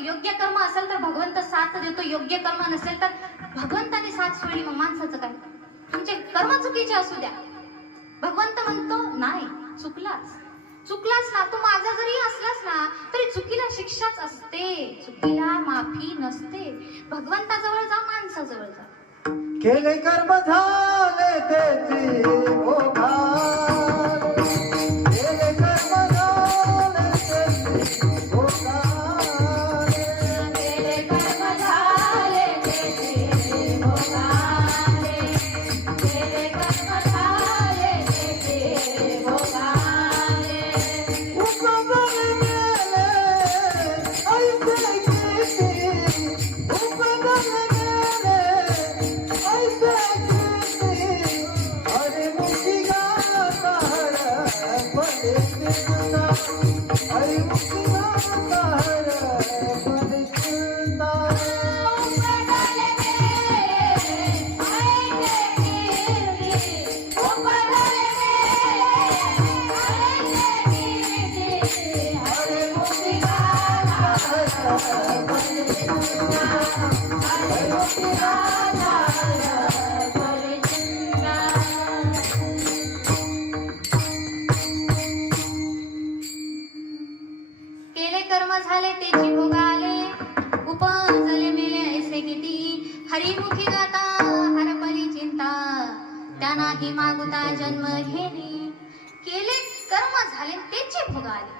योग्य कर्म असेल तर भगवंत साथ देतो, योग्य कर्म नसेल तर भगवंताने साथ सोडली, मग माणसाचं काय? तुमचे कर्म चुकीचे असू द्या, भगवंत म्हणतो नाही, चुकलास ना, तू माझा जरी असलास ना तरी चुकीला शिक्षाच असते, चुकीला माफी नसते. भगवंताजवळ जा, माणसाजवळ जा. केले कर्म झाले त्याची भोगाले, केले कर्म झाले त्याची भोगाले, केले कर्म झाले त्याचे भोगाले, केले कर्म झाले त्याचे भोगाले. उपगले गेले ऐसे किती, उपगले गेले ऐसे किती, अरे मुक्ती गाता हर बड़े कृष्णा, अरे मुक्ती गाता हर बड़े कृष्णा. केले कर्म झाले तेची भोगाले, उपजले मेले ऐसे किती, हरिमुखी गाता हरपली चिंता, त्या नाही मागुता जन्म घेणे. केले कर्म झाले तेची भोगाले,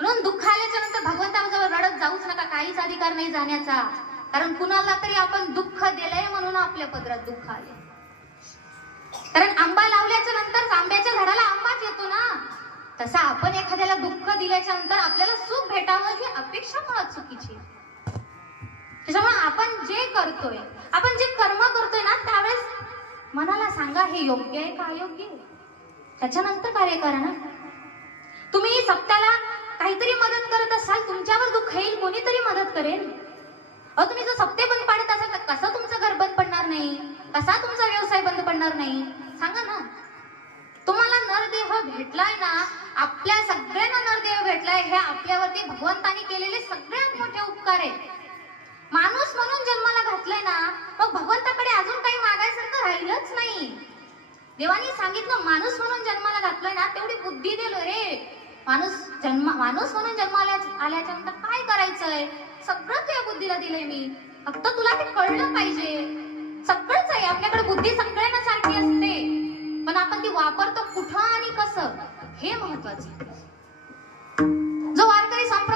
म्हणून दुःख आल्याच्या नंतर भगवंताजवळ रडत जाऊच नका, काहीच अधिकार नाही जाण्याचा. कारण कुणाला तरी आपण दुःख दिलंय म्हणून आपल्या पदरात दुःख आले. कारण आंबा लावल्याच्या नंतर आंब्याच्या झाडाला आंबाच येतो ना, तसं आपण एखाद्याला दुःख दिल्याच्या नंतर आपल्याला सुख भेटावं ही अपेक्षा मुळात चुकीची. त्याच्यामुळे आपण जे करतोय, आपण जे कर्म करतोय ना, त्यावेळेस मनाला सांगा हे योग्य आहे का अयोग्य आहे, त्याच्यानंतर कार्य करा ना. तुम्ही सत्याला काहीतरी मदत करत असाल, तुमच्यावर दुःख येईल, कोणीतरी मदत करेल. तुम्ही जर सत्य बंद पाडत असाल तर कसं तुमचं घर बंद पडणार नाही, कसा तुमचा व्यवसाय बंद पडणार नाही, सांगा ना. तुम्हाला नरदेह भेटलाय ना, आपल्या सगळ्यांना नरदेह भेटलाय, हे आपल्यावरती भगवंतानी केलेले सगळ्यात मोठे उपकार आहेत. माणूस म्हणून जन्माला घातलाय ना, मग भगवंताकडे अजून काही मागायसारखं राहिलंच नाही. देवानी सांगितलं माणूस म्हणून जन्माला घातलाय ना, तेवढी बुद्धी दिलो रे. माणूस म्हणून जन्माला आल्याच्या नंतर काय करायचंय सगळं त्या बुद्धीला दिलंय मी, फक्त तुला ते कळलं पाहिजे. सगळंच आहे आपल्याकडे, बुद्धी सगळ्यांना सारखी असते, पण आपण ती वापरतो कुठं आणि कसं हे महत्वाचं.